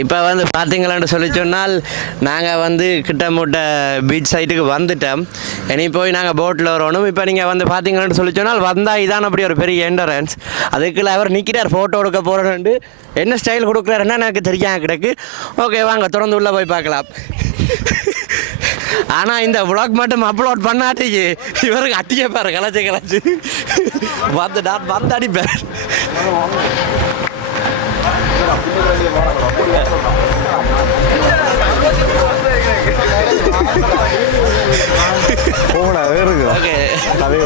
இப்போ வந்து பார்த்தீங்களான்னு சொல்லி சொன்னால் நாங்கள் வந்து கிட்டமுட்ட பீச் சைட்டுக்கு வந்துட்டோம். இனி போய் நாங்கள் போட்டில் வரணும். இப்போ நீங்கள் வந்து பார்த்தீங்களான்னு சொல்லி சொன்னால் வந்தால் இதான் அப்படி ஒரு பெரிய என்ட்ரன்ஸ். அதுக்குள்ள அவர் நிற்கிறார் ஃபோட்டோ எடுக்க போகிறோன்னு. என்ன ஸ்டைல் கொடுக்குறாருன்னா எனக்கு தெரியாமல் கிடக்கு. ஓகே வாங்க தொடர்ந்து உள்ளே போய் பார்க்கலாம். ஆனால் இந்த விளாக் மட்டும் அப்லோட் பண்ணாட்டிக்கு இவருக்கு அட்டியே பாரு கலாச்சி வந்து அடிப்பார். ஓகே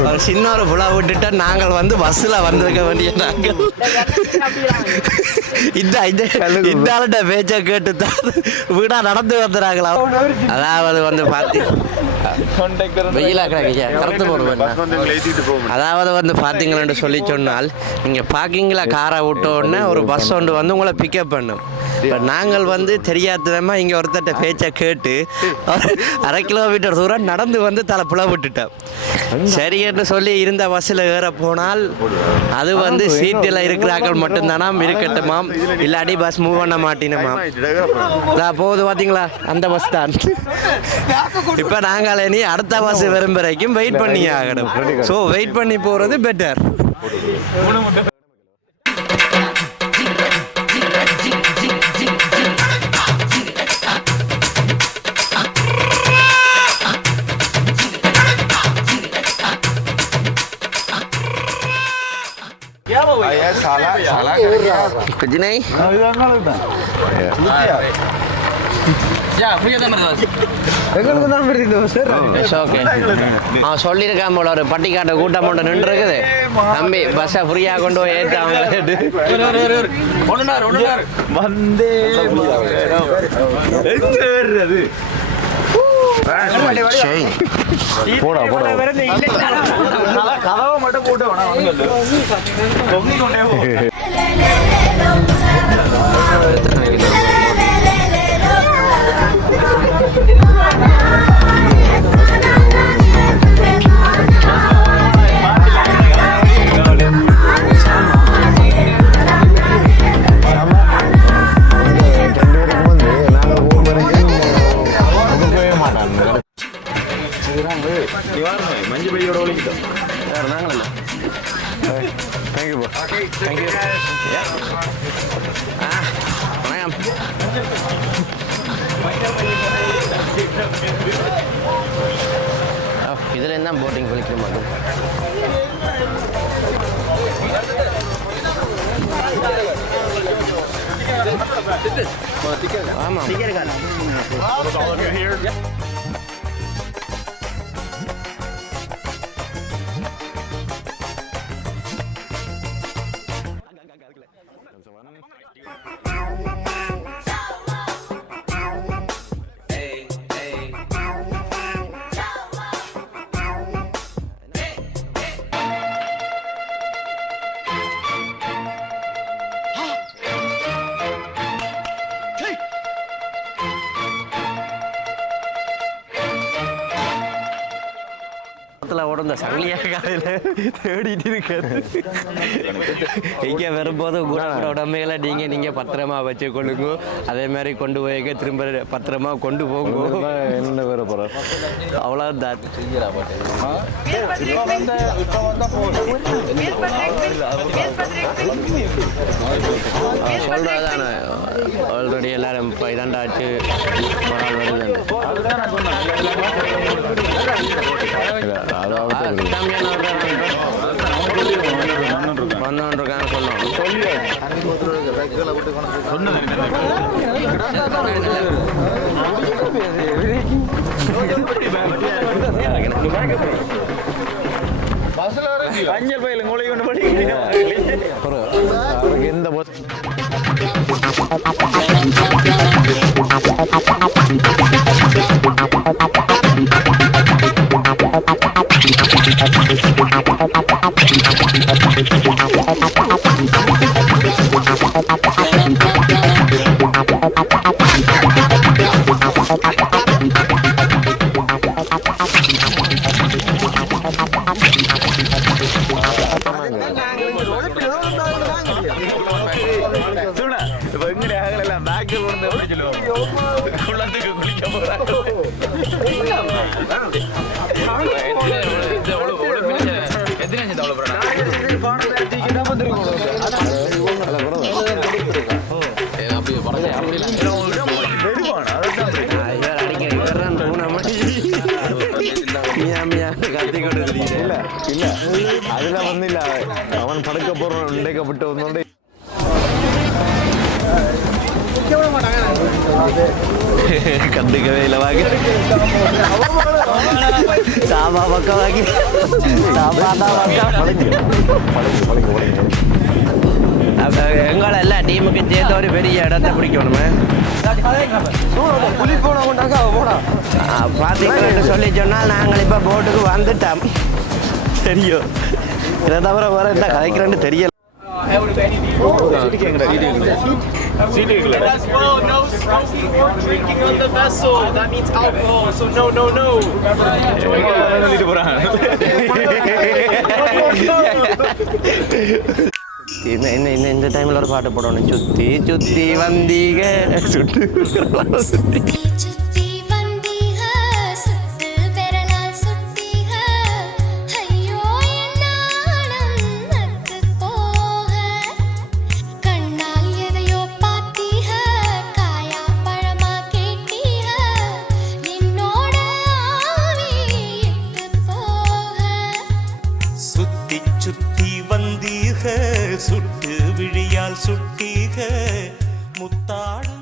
ஒரு சின்ன ஒரு புலா விட்டுட்டா நாங்கள் வந்து பஸ்ஸில் வந்திருக்க வேண்டிய நாங்கள் இந்த பேச்சை கேட்டு தான் வீடா நடந்து வந்துடுறாங்களா. அதாவது வந்து பார்த்து அதாவது வந்து பார்த்தீங்கன்னு சொல்லி சொன்னால் நீங்கள் பார்க்கிங்கில் காரை விட்ட உடனே ஒரு பஸ் ஒன்று வந்து உங்களை பிக்கப் பண்ணும். இப்போ நாங்கள் வந்து தெரியாதமா இங்கே ஒருத்தட்ட பேச்சை கேட்டு அரை கிலோமீட்டர் தூரம் நடந்து வந்து தலை புல விட்டுட்டோம். சரி என்று சொல்லி இருந்த பஸ்ஸில் ஏற போனால் அது வந்து சீட்டில் இருக்கிறார்கள் மட்டும்தானாம் இருக்கட்டுமாம், இல்லாட்டி பஸ் மூவ் பண்ண மாட்டினமாம். போகுது பார்த்தீங்களா அந்த பஸ் தான். இப்போ நாங்கள் இனி அடுத்த பஸ் வரும் வரைக்கும் வெயிட் பண்ணி ஆகணும். ஸோ வெயிட் பண்ணி போகிறது பெட்டர். कुछ नहीं சொல்லியிருக்காம போல ஒரு பட்டிக்காட்ட கூட்டம் ஒன்று நின்று இருக்குது. தம்பி பஸ்ஸை ஃப்ரீயா கொண்டு போய் ஏற்றாங்க போடா போடா கதவை மட்டும் போட்டு மஞ்சள் பையோட ஒழிக்கிட்டோம். நாங்கள தேங்க்யூ ப்ரோ. தேங்க்யூ. இதில் என்ன போட்டிங் குளிக்கிற மாதிரி ஆமாம். உடந்த சங்கிலியாக காலையில் தேடிட்டு இருக்காது. இங்கே வரும்போது உங்களோட உடம்புகளை நீங்கள் பத்திரமா வச்சு கொள்ளுங்க. அதே மாதிரி கொண்டு போய் திரும்ப பத்திரமா கொண்டு போங்க. என்ன வேற போகிறோம் அவ்வளோதான். சொல்கிறதானே ஆல்ரெடி எல்லாரும் இப்போ இதாண்டாச்சு ஒரு ஆள் வருது. வந்துருக்கான்னு அஞ்சல் பயில மூளை கொண்டு படிக்கிறேன். எந்த குளத்துக்கு குளிக்க போறாங்க. அதுல வந்து இல்ல அவன் படுக்க போறான் நினைக்கப்பட்டு வந்தோட கண்டுக்கவே இல்லை வாங்கி சாபா பக்கம் வாங்கி சாப்பாதான் எங்களோட எல்லா டீமுக்கும் சேர்த்து ஒரு பெரிய இடத்த பிடிக்கணுமே பார்த்தீங்கன்னு சொல்லி சொன்னால் நாங்கள் இப்போ போட்டுக்கு வந்துட்டோம் தெரியும் இதை தவிர வர என்ன கதைக்கிறேன்னு தெரியல As well, no smoking or drinking on the vessel. That means alcohol. So no. இந்த டைம்ல ஒரு பாட்டு போடணும் சுத்தி சுத்தி வந்தீங்க சுட்டு சுட்டு விழியால் சுட்டீக முத்தாடு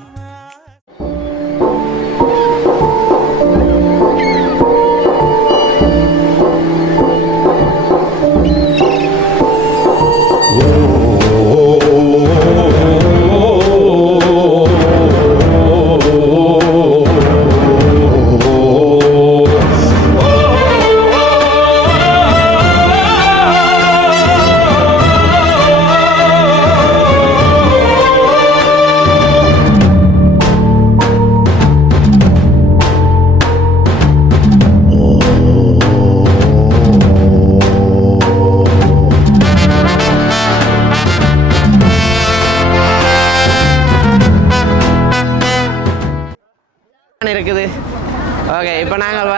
இருக்குது. ஓகே, இப்போ நாங்கள்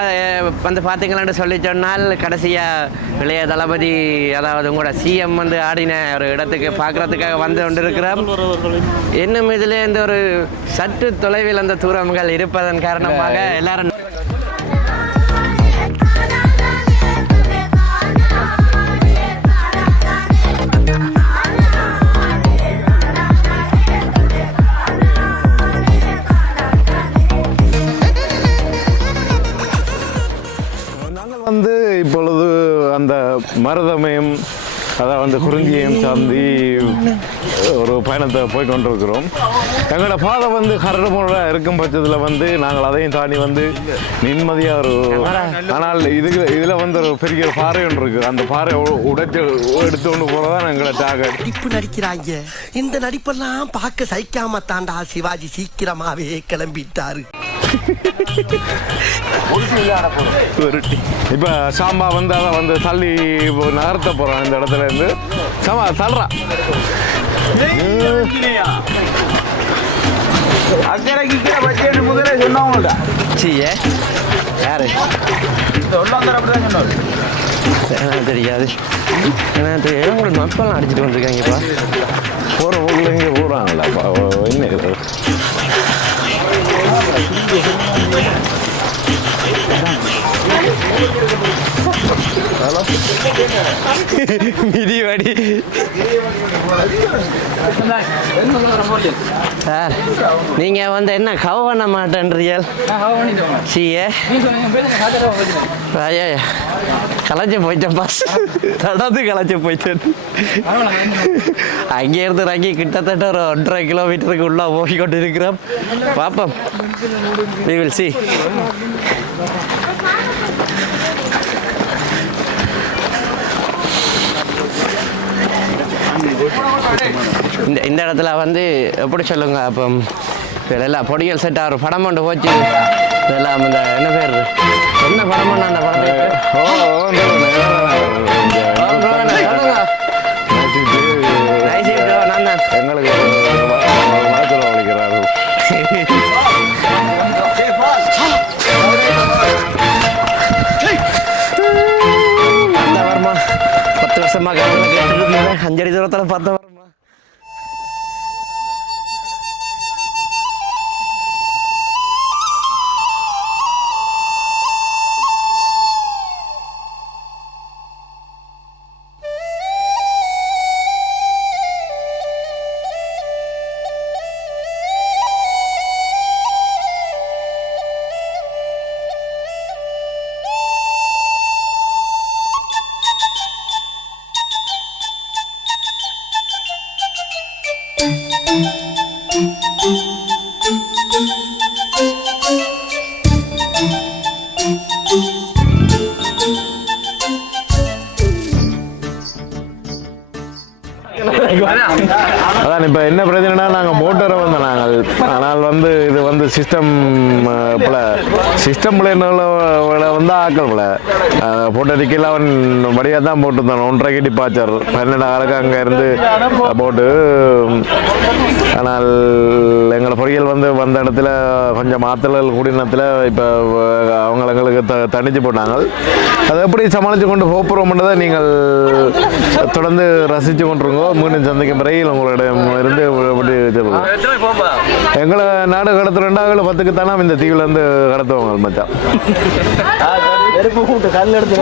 வந்து பார்த்தீங்களான்னு சொல்லி சொன்னால் கடைசியாக இளைய தளபதி அதாவது உங்களோட சிஎம் வந்து ஆடின ஒரு இடத்துக்கு பார்க்குறதுக்காக வந்து கொண்டிருக்கிறோம். இன்னும் இதில் இந்த ஒரு சற்று தொலைவில் அந்த தூரங்கள் இருப்பதன் காரணமாக எல்லாரும் வந்து இப்பொழுது அந்த மருதமையும் அதாவது வந்து குறிஞ்சியையும் சார்ந்து ஒரு பயணத்தை போய் கொண்டிருக்கிறோம். எங்களோட பாதை வந்து கரடுமுறை இருக்கும் பட்சத்தில் வந்து நாங்கள் அதையும் தாண்டி வந்து நிம்மதியாக ஒரு ஆனால் இதில் வந்து ஒரு பெரிய பாறை ஒன்று இருக்குது. அந்த பாறை உடைச்சு எடுத்து கொண்டு போகிறதான் எங்களோட டார்கெட். நடிப்பு நடிக்கிறாங்க. இந்த நடிப்பெல்லாம் பார்க்க சகிக்காம தாண்டா சிவாஜி சீக்கிரமாவே கிளம்பிட்டாரு. இப்ப சாம்பா வந்து அதை வந்து தள்ளி நகர்த்த போறான் இந்த இடத்துல இருந்து. சாம்பா தள்ளுறான். முதலே சொன்னவங்கள்ட்ட யாரு தெரியாது. உங்களுக்கு மக்கள்லாம் அடிச்சுட்டு வந்துருக்காங்கப்பா. போற ஊர்ல இங்க போறாங்களாப்பா. என்ன மிதிவடி சார், நீங்க வந்து என்ன கவ பண்ண மாட்டேன்றீர்கள்? கலைச்சு போயிட்டேன் பாஸ், தொடர்ந்து கலைச்சு போயிட்டேன். அங்கே இருந்து இறங்கி கிட்டத்தட்ட ஒரு 1.5 கிலோமீட்டருக்கு உள்ள போய் கொண்டு இருக்கிறோம். பார்ப்போம், we will see. இந்த இடத்துல வந்து எப்படி சொல்லுங்க, அப்போ இதெல்லாம் பொடிகள் செட் ஆகிற படம் ஒன்று போச்சு. இதெல்லாம் இந்த என்ன பேர், என்ன படம் ஒன்று அந்த படத்தை எங்களுக்கு 5 அடி தூரத்தில் பார்த்தா வருமா? அதான் இப்போ என்ன பிரச்சனைனா நாங்கள் மோட்டரை வந்து நாங்கள் ஆனால் வந்து இது வந்து சிஸ்டம் வந்து ஆக்கள் போட்ட டிக்கில் அவன் வழியாக தான் போட்டுருந்தான் 1.5 டிபார்ச்சர் 12 ஆளுக்கு அங்கே இருந்து போட்டு. ஆனால் எங்களை பொறியியல் வந்து வந்த இடத்துல கொஞ்சம் மாற்றல்கள் கூடினத்தில் இப்போ அவங்க எங்களுக்கு தணிச்சு போட்டாங்க. அதை எப்படி சமாளித்து கொண்டு போகிறோம்ன்றதை நீங்கள் தொடர்ந்து ரசித்து கொண்டிருங்கோ. மீண்டும் சந்திக்கும் பிறகு உங்களிடம் இருந்து எங்களை நாடு கடத்த 2 தானே இந்த தீவில் இருந்து கடத்துவாங்க மச்சான். கல் எடுத்து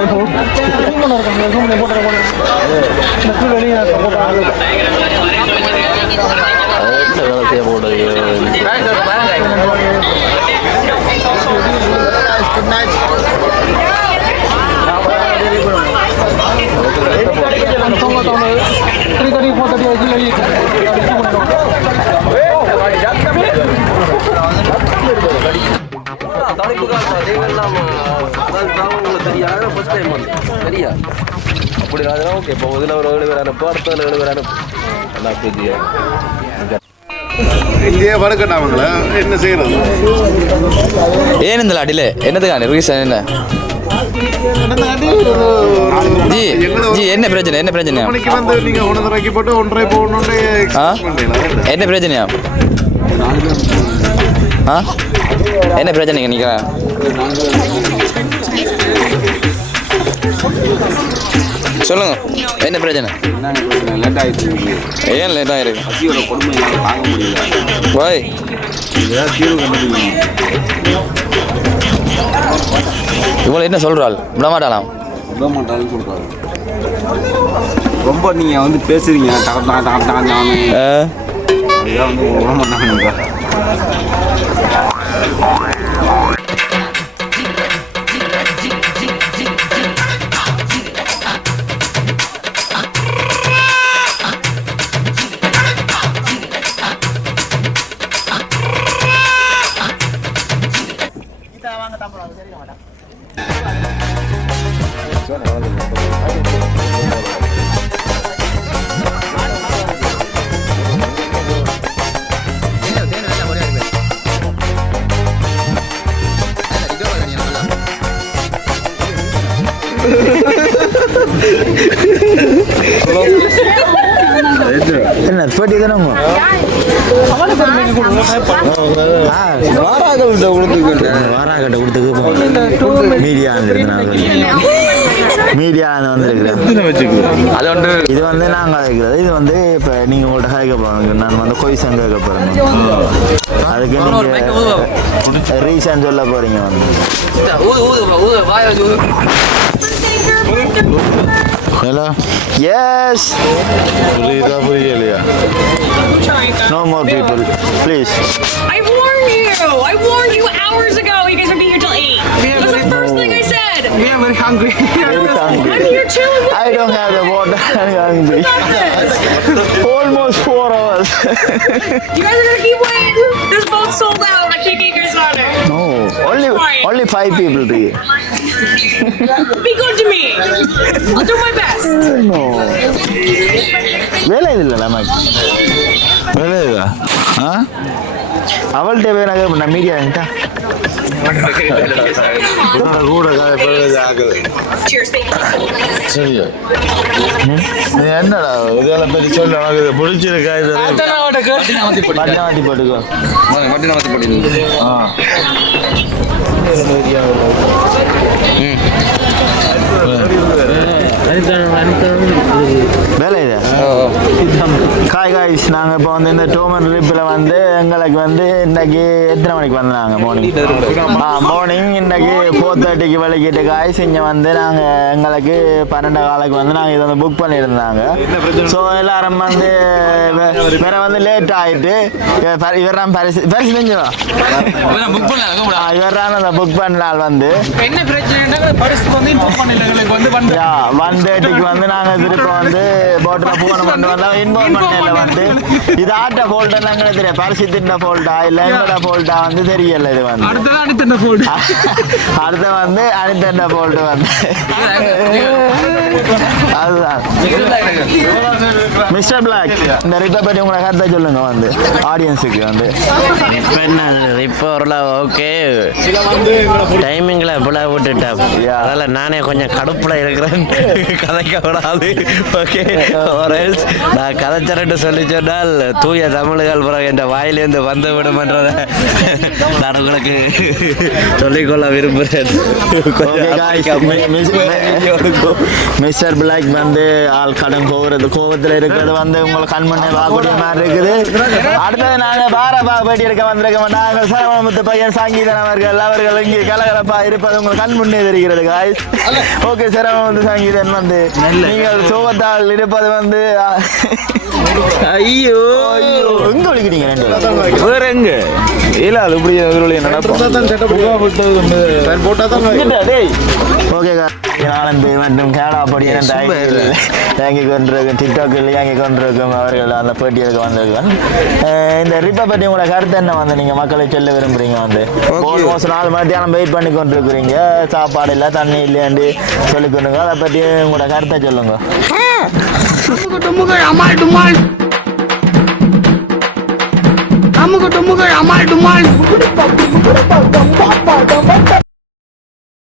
இங்கே வடக்கட்டாமங்கள என்ன செய்யறது? ஏன் இந்த அடியில் என்னதுக்கான ரீசன் என்ன? ஜி ஜி என்ன பிரச்சனை வந்து நீங்க 1.5 போட்டு 1.5 போகணும்னு என்ன பிரச்சனையா? என்ன பிரச்சனைங்க நீங்க? சொல்லுங்க என்ன பிரச்சனை? ஏன் லேட் ஆயிருக்கு? பாய் இவ்வளோ என்ன சொல்கிறாள்? விட மாட்டாளாம். ரொம்ப நீங்கள் வந்து பேசுறீங்க விட மாட்டாங்க. என்ன போட்டி தானே வாராகட்ட கொடுத்துக்கு மீடியா வந்துருக்குறேன். அது வந்து இது வந்து நாங்கள் வைக்கிறது. இது வந்து இப்போ நீங்கள் உங்கள்கிட்ட கேட்க போகிறோம். நான் வந்து கொய்சன் கேட்க போகிறேன். அதுக்கு நீங்கள் ரீசன் சொல்ல போகிறீங்க வந்து. Hello? Yes! No more people, please. I warned you hours ago. You guys would be here till 8. That's the first thing I said. We are very hungry. I'm here too. I don't have the water. I'm hungry. Almost 4 hours. You guys are gonna keep waiting. This boat's sold out. I can't get you guys on it. No, only 5 people here. Be good to me. I'll do my best. No. வேலை இல்லை நமக்கு. வேலை இல்லை. அவள்கிட்ட வேணாங்க நான் media கூட சரியா நீ என்னடா இதெல்லாம் பற்றி சொல்ல உனக்கு பிடிச்சிருக்கா? இது மாட்டி போட்டுக்கோ. வேலை இது காய்ஸ் நாங்கள் இப்போ வந்து இந்த டோமன் ரிப்பில் வந்து எங்களுக்கு வந்து இன்றைக்கி எத்தனை மணிக்கு வந்தாங்க மார்னிங் இன்றைக்கி 4:30க்கு வெளிக்கிட்டு காய்ஸ் இங்கே வந்து நாங்கள் எங்களுக்கு 12 காலுக்கு வந்து நாங்கள் இதை வந்து புக் பண்ணியிருந்தாங்க. ஸோ எல்லாரும் வந்து வேற வந்து லேட் ஆகிட்டு இவர் தான் பரிசு செஞ்சுவா இவர் தான் அந்த புக் பண்ணால் வந்து என்ன பிரச்சனை பரிசு வந்து இன்ஃபார்ம் பண்ணல எங்களுக்கு வந்து 1:30க்கு வந்து நாங்கள் திருப்பி வந்து போட்டில் போகணும் கொண்டு வந்தால் இன்ஃபார்ம் பண்ணல வந்து இது ஆட்ட ஃபோல்ட்டா நாங்கள் தெரியும் பரிசு தின்ன ஃபோல்ட்டா இல்லை எங்களோட ஃபோல்ட்டா வந்து தெரியல. இது வந்து அடுத்த வந்து அனித்தண்ட ஃபோல்ட்டு வந்து அதுதான் மிஸ்டர் பிளாக் இந்த ரிப்பை பற்றி உங்களை கருத்தை சொல்லுங்க வந்து ஆடியன்ஸுக்கு வந்து இப்போ ஓகே டைமிங்கில் இவ்வளோ விட்டுட்டேன் அதனால் நானே கொஞ்சம் கடுப்பில் இருக்கிறேன் கதைக்க கூடாது. ஓகே நான் கதைச்சரட்டு சொல்லி சொன்னால் தூய தமிழ்கள் பிறகு என் வாயிலேருந்து வந்து விடுமன்றதை நான் உங்களுக்கு சொல்லிக்கொள்ள விரும்புகிறேன். மிஸ்டர் பிளாக் வந்து ஆள் கடன் கோபத்தில் இருக்கிறது வந்து உங்களுக்கு கண்மண்ணை வாக்கூடிய மாதிரி இருக்குது. அடுத்தது நாங்கள் பாரபா பேட்டி எடுக்க வந்திருக்கோம். நாங்கள் சரவணமுத்து பையன் சங்கீதன் அவர்கள் இங்கே கலகலப்பா இருப்பது உங்கள் கண் முன்னே தெரிகிறது காய்ஸ். ஓகே சரவணமுத்து சங்கீதன் வந்து நீங்கள் சோகத்தால் இருப்பது வந்து ஐயோ எங்க ஒழிக்கிறீங்க ரெண்டு வேற எங்க இல்ல அது இப்படி ஓகே ஆனந்த் மற்றும் கேடா படியும் தேங்கி கொண்டிருக்கும் டிக்டாக்கில் இயங்கி கொண்டிருக்கும் அவர்கள் அந்த பேட்டியலுக்கு வந்திருக்கேன். இந்த ரிப்பை பற்றி உங்களோட கருத்து என்ன வந்து நீங்கள் மக்களை சொல்ல விரும்புகிறீங்க வந்து ஆல்மோஸ்ட் 4 மணித்தியானம் வெயிட் பண்ணி கொண்டிருக்கிறீங்க சாப்பாடு இல்லை தண்ணி இல்லையாண்டு சொல்லி கொண்டுங்க அதை பற்றி உங்களோட கருத்தை சொல்லுங்க. அம்முக்கு டும்முக்கு அம்மாள் டும்மாள்